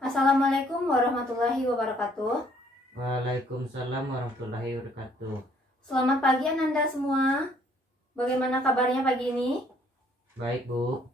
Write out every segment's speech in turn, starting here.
Assalamualaikum warahmatullahi wabarakatuh. Waalaikumsalam warahmatullahi wabarakatuh. Selamat pagi Ananda semua. Bagaimana kabarnya pagi ini? Baik, Bu.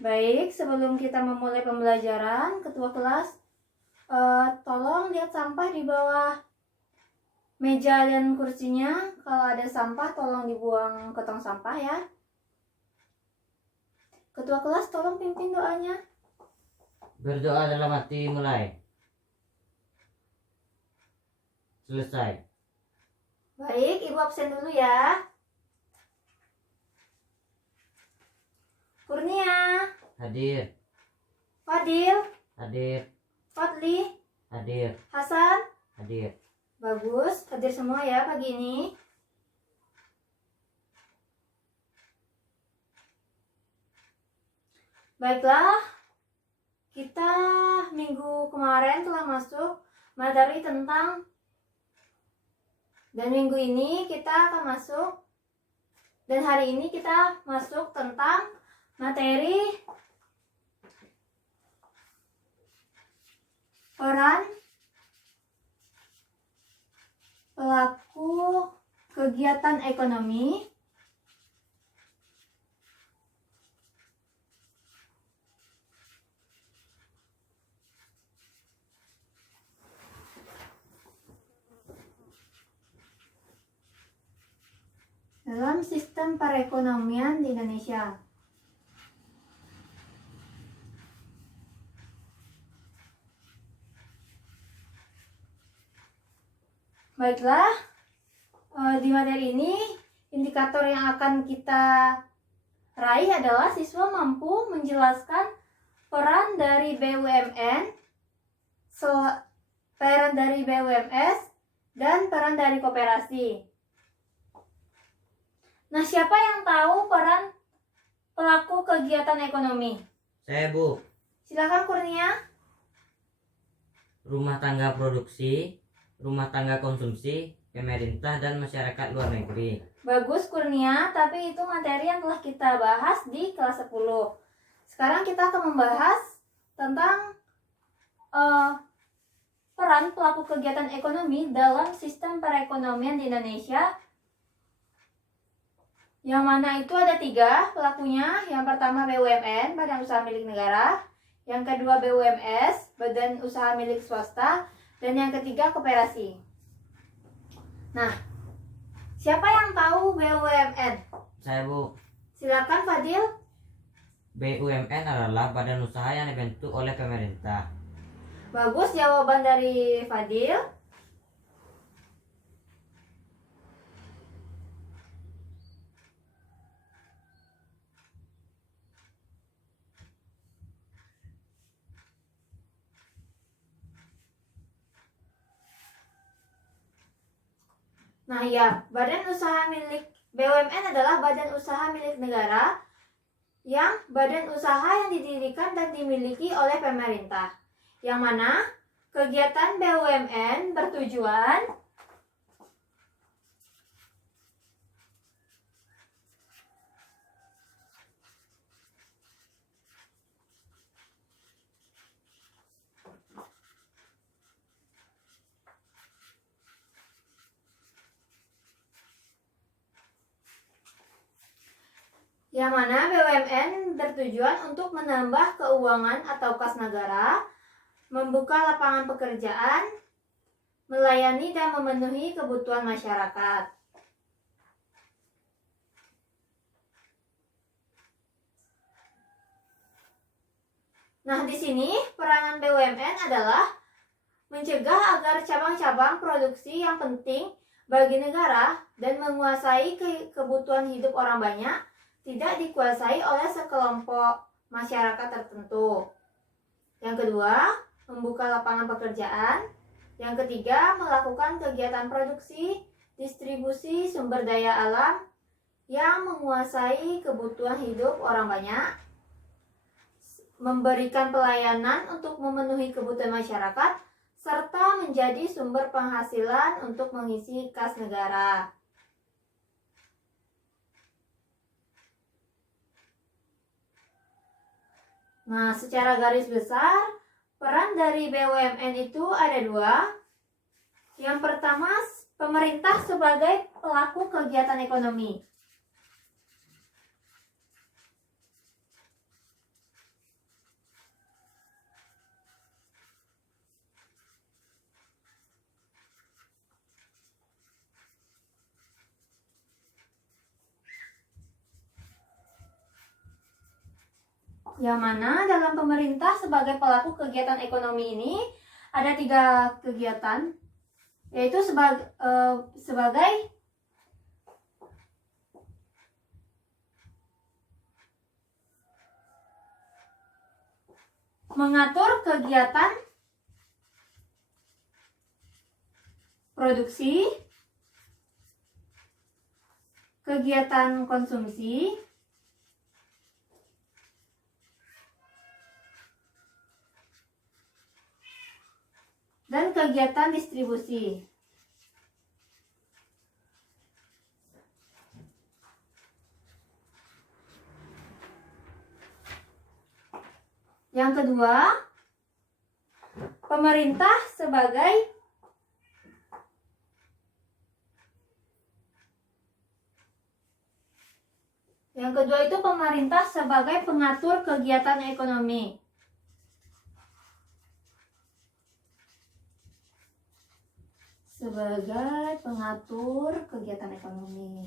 Baik, sebelum kita memulai pembelajaran, ketua kelas tolong lihat sampah di bawah meja dan kursinya. Kalau ada sampah tolong dibuang ke tong sampah ya. Ketua kelas tolong pimpin doanya. Berdoa dalam hati mulai. Selesai. Baik, Ibu absen dulu ya. Kurnia, Hadir. Fadil, Hadir. Fadli, Hadir. Hasan. Hadir. Bagus, hadir semua ya pagi ini. Baiklah, kita minggu kemarin telah masuk materi tentang, dan minggu ini kita akan masuk, dan hari ini kita masuk tentang materi peran pelaku kegiatan ekonomi dalam sistem perekonomian di Indonesia. Baiklah, di materi ini indikator yang akan kita raih adalah siswa mampu menjelaskan peran dari BUMN, peran dari BUMS, dan peran dari koperasi. Nah, siapa yang tahu peran pelaku kegiatan ekonomi? Saya, Bu. Silakan Kurnia. Rumah tangga produksi, rumah tangga konsumsi, pemerintah dan masyarakat luar negeri. Bagus Kurnia, tapi itu materi yang telah kita bahas di kelas 10. Sekarang kita akan membahas tentang peran pelaku kegiatan ekonomi dalam sistem perekonomian di Indonesia. Yang mana itu ada 3 pelakunya. Yang pertama BUMN, Badan Usaha Milik Negara. Yang kedua BUMS, Badan Usaha Milik Swasta. Dan yang ketiga koperasi. Nah, siapa yang tahu BUMN? Saya, Bu. Silakan Fadil. BUMN adalah badan usaha yang dibentuk oleh pemerintah. Bagus jawaban dari Fadil. Nah ya, badan usaha milik BUMN adalah badan usaha milik negara yang badan usaha yang didirikan dan dimiliki oleh pemerintah. Yang mana kegiatan BUMN bertujuan yang mana BUMN bertujuan untuk menambah keuangan atau kas negara, membuka lapangan pekerjaan, melayani dan memenuhi kebutuhan masyarakat. Nah, di sini peranan BUMN adalah mencegah agar cabang-cabang produksi yang penting bagi negara dan menguasai kebutuhan hidup orang banyak tidak dikuasai oleh sekelompok masyarakat tertentu. Yang kedua, membuka lapangan pekerjaan. Yang ketiga, melakukan kegiatan produksi, distribusi sumber daya alam yang menguasai kebutuhan hidup orang banyak, memberikan pelayanan untuk memenuhi kebutuhan masyarakat, serta menjadi sumber penghasilan untuk mengisi kas negara. Nah, secara garis besar, peran dari BUMN itu ada dua. Yang pertama, pemerintah sebagai pelaku kegiatan ekonomi. Yang mana dalam pemerintah sebagai pelaku kegiatan ekonomi ini ada 3 kegiatan, yaitu sebagai mengatur kegiatan produksi, kegiatan konsumsi, dan kegiatan distribusi. Yang kedua, pemerintah sebagai pengatur kegiatan ekonomi. Sebagai pengatur kegiatan ekonomi.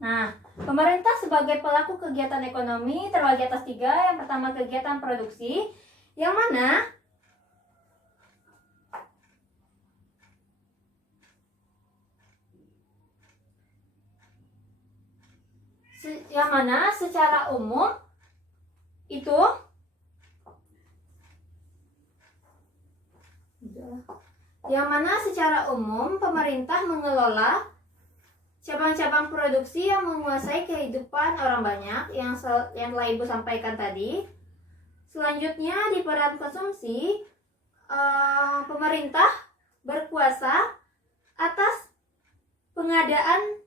Nah, pemerintah sebagai pelaku kegiatan ekonomi terbagi atas 3. Yang pertama, kegiatan produksi, yang mana secara umum itu pemerintah mengelola cabang-cabang produksi yang menguasai kehidupan orang banyak yang telah Ibu sampaikan tadi. Selanjutnya di peran konsumsi, pemerintah berkuasa atas pengadaan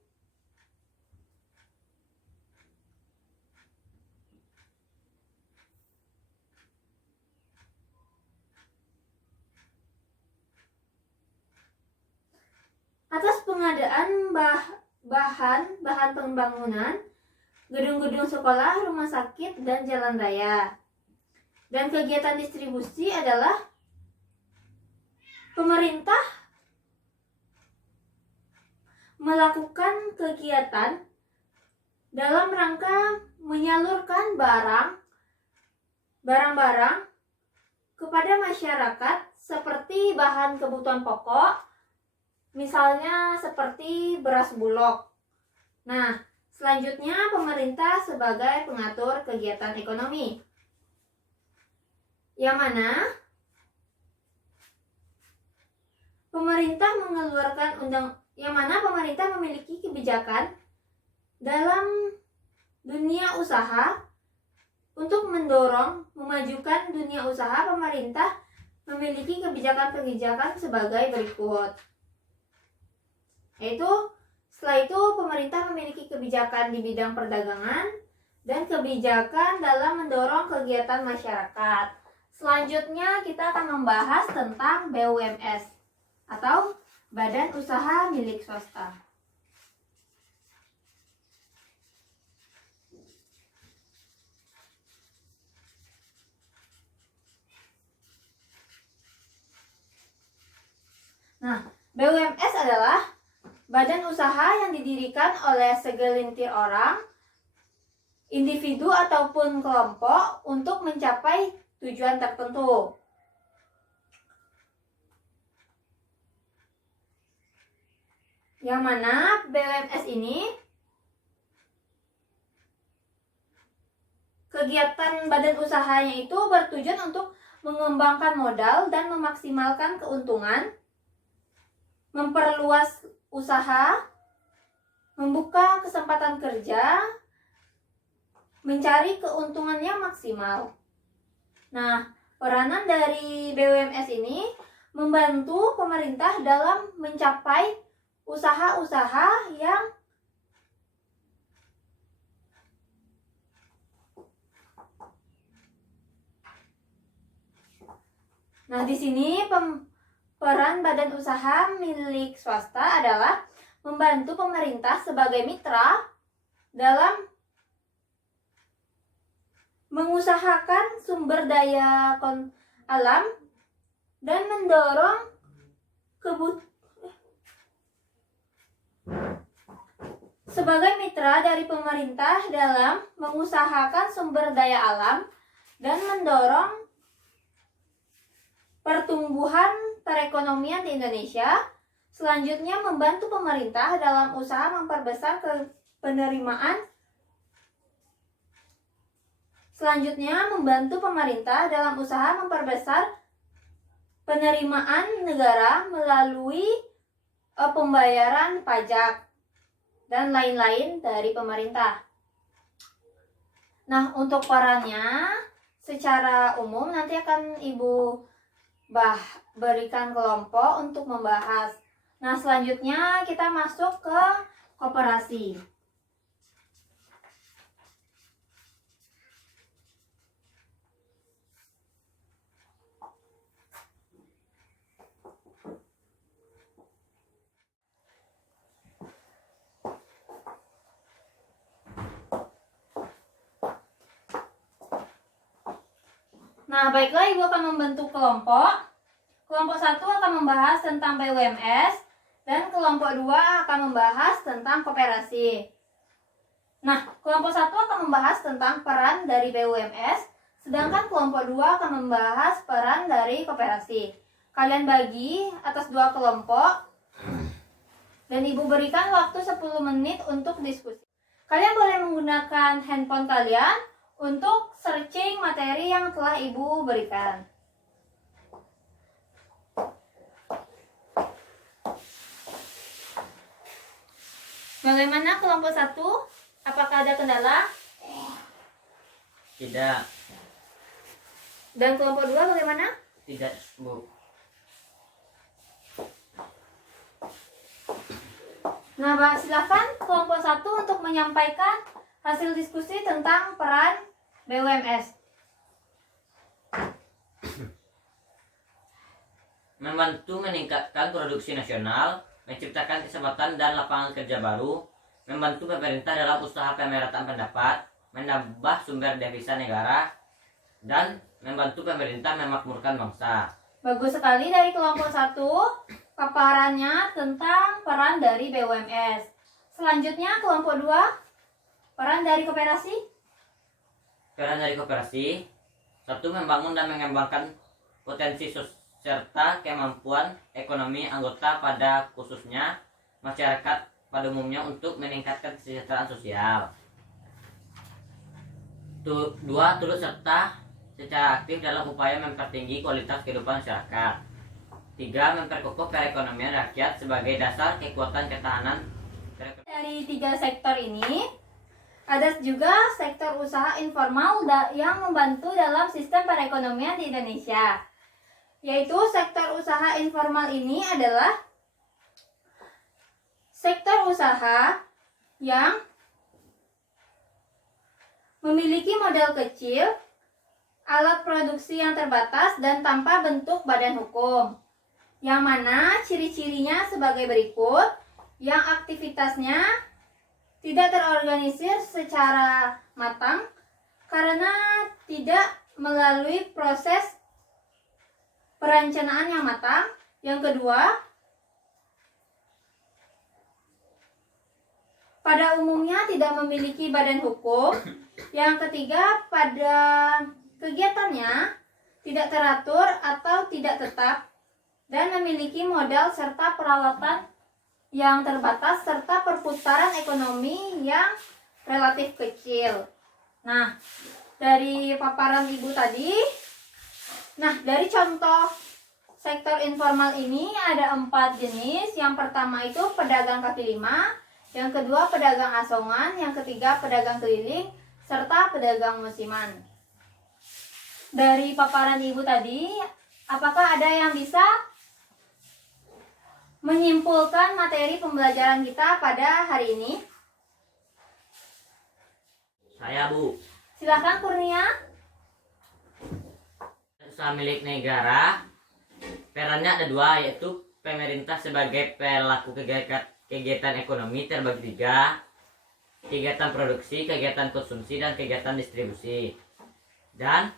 bahan pembangunan, gedung-gedung sekolah, rumah sakit, dan jalan raya. Dan kegiatan distribusi adalah pemerintah melakukan kegiatan dalam rangka menyalurkan barang-barang kepada masyarakat seperti bahan kebutuhan pokok, misalnya seperti beras bulog. Nah, selanjutnya pemerintah sebagai pengatur kegiatan ekonomi. Yang mana pemerintah memiliki kebijakan dalam dunia usaha. Untuk memajukan dunia usaha, pemerintah memiliki kebijakan-kebijakan sebagai berikut. Yaitu, setelah itu pemerintah memiliki kebijakan di bidang perdagangan dan kebijakan dalam mendorong kegiatan masyarakat. Selanjutnya kita akan membahas tentang BUMS atau Badan Usaha Milik Swasta. Nah, BUMS adalah badan usaha yang didirikan oleh segelintir orang, individu ataupun kelompok untuk mencapai tujuan tertentu. Yang mana BUMS ini kegiatan badan usahanya itu bertujuan untuk mengembangkan modal dan memaksimalkan keuntungan, memperluas usaha, membuka kesempatan kerja, mencari keuntungan yang maksimal. Nah, peranan dari BUMS ini membantu pemerintah dalam mencapai usaha-usaha yang Nah, di sini peran badan usaha milik swasta adalah membantu pemerintah sebagai mitra dalam mengusahakan sumber daya alam dan mendorong sebagai mitra dari pemerintah dalam mengusahakan sumber daya alam dan mendorong pertumbuhan perekonomian di Indonesia. Selanjutnya membantu pemerintah dalam usaha memperbesar penerimaan. Selanjutnya membantu pemerintah dalam usaha memperbesar penerimaan negara melalui pembayaran pajak dan lain-lain dari pemerintah. Nah, untuk perannya secara umum nanti akan Ibu berikan kelompok untuk membahas. Nah, selanjutnya kita masuk ke koperasi. Nah, baiklah, Ibu akan membentuk kelompok. Kelompok 1 akan membahas tentang BUMS dan kelompok 2 akan membahas tentang koperasi. Nah, kelompok 1 akan membahas tentang peran dari BUMS, sedangkan kelompok 2 akan membahas peran dari koperasi. Kalian bagi atas 2 kelompok dan Ibu berikan waktu 10 menit untuk diskusi. Kalian boleh menggunakan handphone kalian untuk searching materi yang telah Ibu berikan. Bagaimana kelompok 1? Apakah ada kendala? Tidak. Dan kelompok 2 bagaimana? Tidak, Bu. Nah, silakan kelompok 1 untuk menyampaikan hasil diskusi tentang peran BUMS. Membantu meningkatkan produksi nasional, menciptakan kesempatan dan lapangan kerja baru, membantu pemerintah dalam usaha pemerataan pendapat, menambah sumber devisa negara, dan membantu pemerintah memakmurkan bangsa. Bagus sekali dari kelompok 1, paparannya tentang peran dari BUMS. Selanjutnya kelompok 2, peran dari koperasi. Peran dari koperasi, 1. Membangun dan mengembangkan potensi serta kemampuan ekonomi anggota, pada khususnya masyarakat pada umumnya, untuk meningkatkan kesejahteraan sosial. 2. Turut serta secara aktif dalam upaya mempertinggi kualitas kehidupan masyarakat. 3. Memperkokoh perekonomian rakyat sebagai dasar kekuatan ketahanan. Dari 3 sektor ini, ada juga sektor usaha informal yang membantu dalam sistem perekonomian di Indonesia. Yaitu sektor usaha informal ini adalah sektor usaha yang memiliki modal kecil, alat produksi yang terbatas, dan tanpa bentuk badan hukum. Yang mana ciri-cirinya sebagai berikut, yang aktivitasnya tidak terorganisir secara matang karena tidak melalui proses perencanaan yang matang. Yang kedua, pada umumnya tidak memiliki badan hukum. Yang ketiga, pada kegiatannya tidak teratur atau tidak tetap dan memiliki modal serta peralatan yang terbatas serta perputaran ekonomi yang relatif kecil. Nah, dari paparan Ibu tadi, dari contoh sektor informal ini ada 4 jenis. Yang pertama itu pedagang kaki lima, yang kedua pedagang asongan, yang ketiga pedagang keliling, serta pedagang musiman. Dari paparan Ibu tadi, apakah ada yang bisa menyimpulkan materi pembelajaran kita pada hari ini? Saya, Bu. Silakan Kurnia. Usaha milik negara, perannya ada dua, yaitu pemerintah sebagai pelaku kegiatan ekonomi terbagi tiga: kegiatan produksi, kegiatan konsumsi, dan kegiatan distribusi. Dan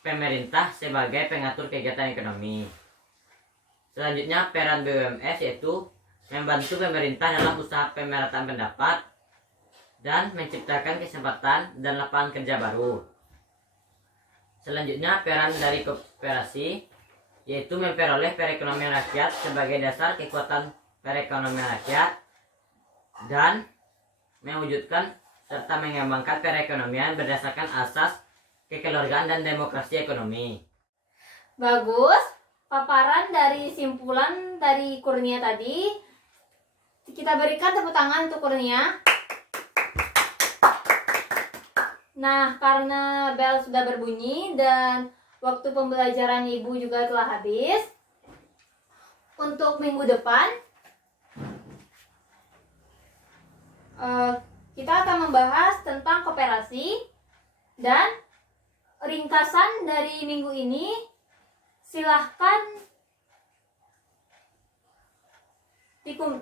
pemerintah sebagai pengatur kegiatan ekonomi. Selanjutnya, peran BUMS yaitu membantu pemerintah dalam usaha pemerataan pendapat dan menciptakan kesempatan dan lapangan kerja baru. Selanjutnya, peran dari koperasi yaitu memperoleh perekonomian rakyat sebagai dasar kekuatan perekonomian rakyat dan mewujudkan serta mengembangkan perekonomian berdasarkan asas kekeluargaan dan demokrasi ekonomi. Bagus. Paparan dari simpulan dari Kurnia tadi. Kita berikan tepuk tangan untuk Kurnia. Nah, karena bel sudah berbunyi dan waktu pembelajaran Ibu juga telah habis, untuk minggu depan kita akan membahas tentang koperasi, dan ringkasan dari minggu ini silahkan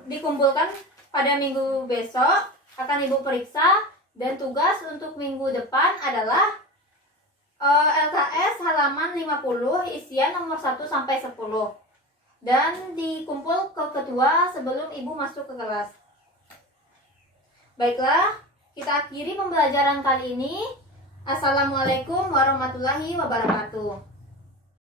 dikumpulkan pada minggu besok, akan Ibu periksa, dan tugas untuk minggu depan adalah LKS halaman 50 isian nomor 1 sampai 10 dan dikumpul ke ketua sebelum Ibu masuk ke kelas. Baiklah, kita akhiri pembelajaran kali ini. Assalamualaikum warahmatullahi wabarakatuh.